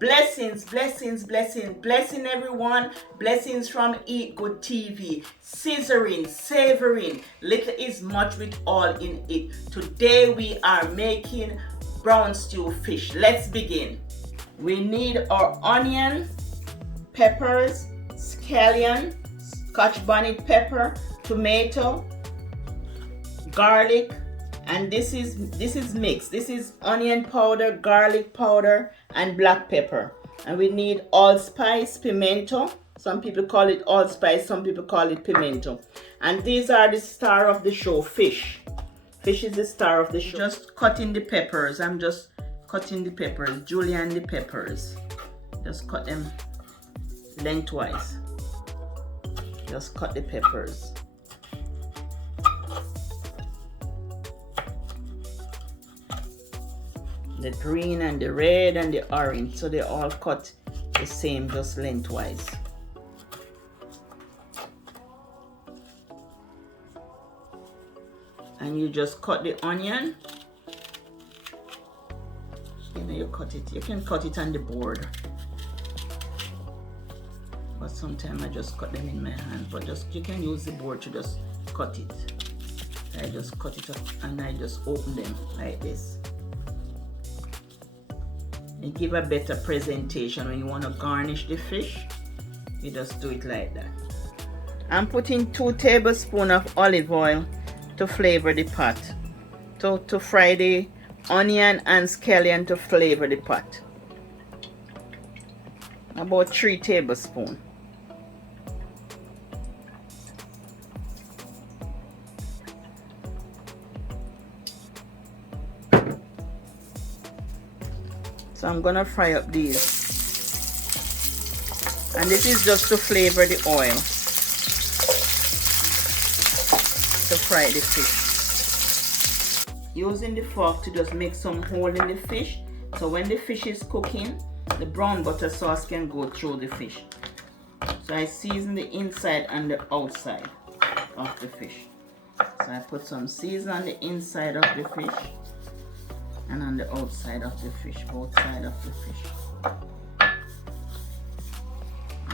Blessings, blessings, blessings, blessing everyone. Blessings from Eat Good TV. Scissoring, savoring, little is much with all in it. Today we are making brown stew fish. Let's begin. We need our onion, peppers, scallion, scotch bonnet pepper, tomato, garlic, and this is mixed. This is onion powder, garlic powder, and black pepper. And we need allspice, pimento. Some people call it allspice, some people call it pimento. And these are the star of the show, fish. Fish is the star of the show. Just cutting the peppers. I'm just cutting the peppers, julienne the peppers. Just cut them lengthwise. Just cut the peppers. The green and the red and the orange, so they all cut the same, just lengthwise. And you just cut the onion. You cut it. You can cut it on the board, but sometimes I just cut them in my hand. But you can use the board to just cut it. I just cut it up and I just open them like this. And give a better presentation when you want to garnish the fish. You just do it like that. I'm putting 2 tablespoons of olive oil to flavor the pot. To fry the onion and scallion to flavor the pot. About 3 tablespoons. So I'm gonna fry up these. And this is just to flavor the oil. To fry the fish. Using the fork to just make some hole in the fish. So when the fish is cooking, the brown butter sauce can go through the fish. So I season the inside and the outside of the fish. So I put some season on the inside of the fish and on the outside of the fish, both sides of the fish.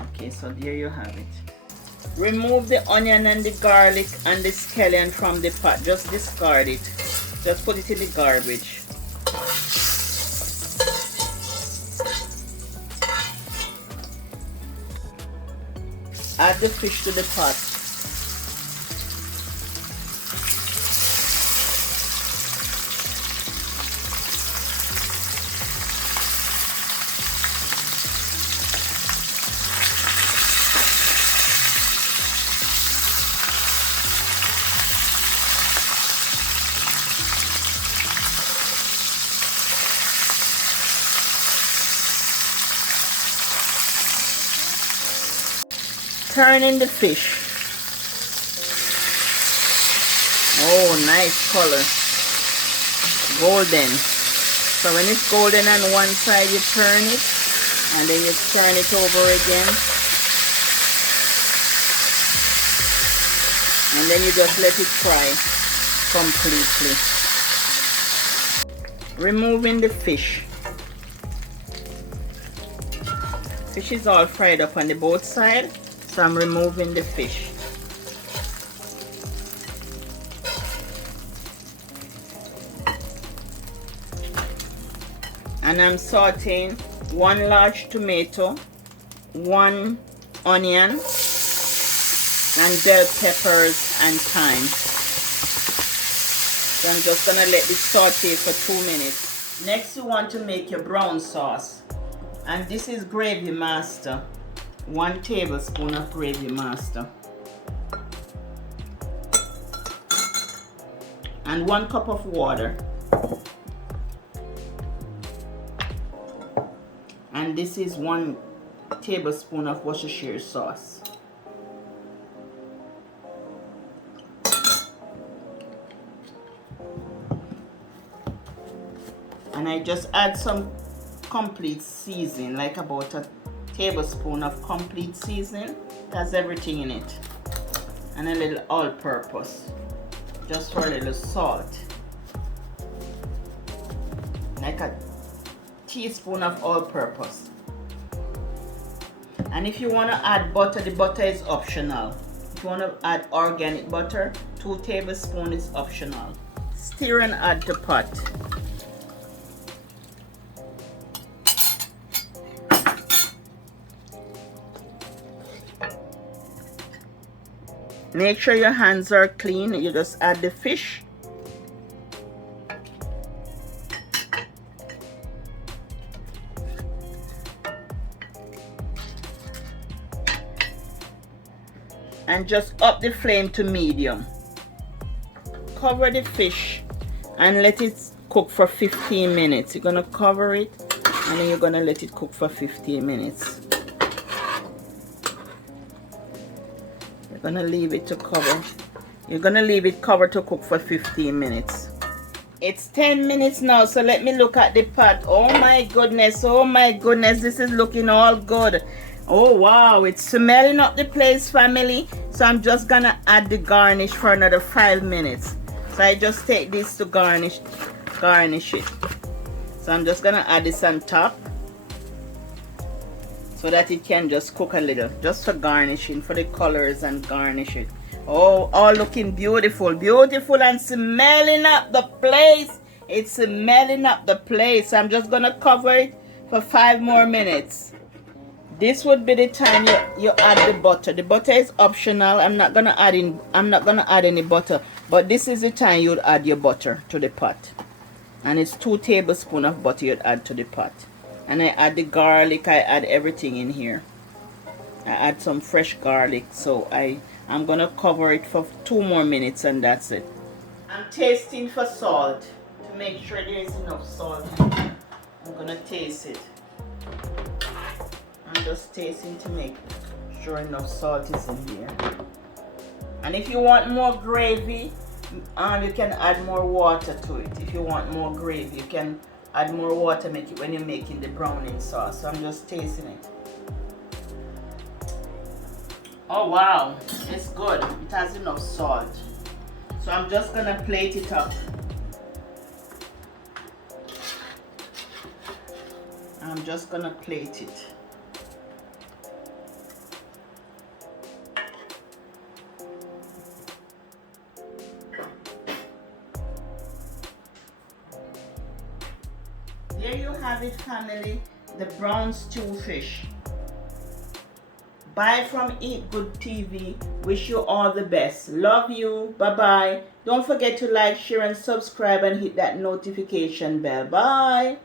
Okay, so there you have it. Remove the onion and the garlic and the scallion from the pot. Just discard it. Just put it in the garbage. Add the fish to the pot. Turn in the fish. Oh, nice color. Golden. So when it's golden on one side, you turn it, and then you turn it over again. And then you just let it fry completely. Removing the fish. Fish is all fried up on the both sides. So I'm removing the fish. And I'm sauteing 1 large tomato, 1 onion, and bell peppers and thyme. So I'm just gonna let this saute for 2 minutes. Next you want to make your brown sauce. And this is Gravy Master. 1 tablespoon of Gravy Master. And 1 cup of water. And this is 1 tablespoon of Worcestershire sauce. And I just add some complete seasoning, like about a tablespoon of complete seasoning. It has everything in it. And a little all-purpose, just for a little salt. Like a teaspoon of all-purpose. And if you want to add butter, the butter is optional. If you want to add organic butter, 2 tablespoons is optional. Stir and add to pot. Make sure your hands are clean. You just add the fish. And just up the flame to medium. Cover the fish and let it cook for 15 minutes. You're gonna cover it and then you're gonna let it cook for 15 minutes. You're gonna leave it to cover. You're gonna leave it covered to cook for 15 minutes. It's 10 minutes now, so let me look at the pot. Oh my goodness, this is looking all good. Oh wow, it's smelling up the place, family. So I'm just gonna add the garnish for another 5 minutes. So I just take this to garnish it. So I'm just gonna add this on top so that it can just cook a little, just for garnishing, for the colors and garnish it. Oh, all looking beautiful, beautiful and smelling up the place. It's smelling up the place. I'm just gonna cover it for 5 more minutes. This would be the time you add the butter. The butter is optional. I'm not gonna add any butter, but this is the time you'd add your butter to the pot. And it's 2 tablespoons of butter you'd add to the pot. And I add the garlic, I add everything in here. I add some fresh garlic, so I'm gonna cover it for 2 more minutes and that's it. I'm tasting for salt to make sure there is enough salt. I'm gonna taste it. I'm just tasting to make sure enough salt is in here. And if you want more gravy, you can add more water to it. If you want more gravy, you can add more water when you're making the browning sauce. So I'm just tasting it. Oh wow, it's good. It has enough salt. So I'm just gonna plate it up. I'm just gonna plate it. There you have it, family, the brown stew fish. Bye from Eat Good TV. Wish you all the best. Love you. Bye-bye. Don't forget to like, share, and subscribe and hit that notification bell. Bye.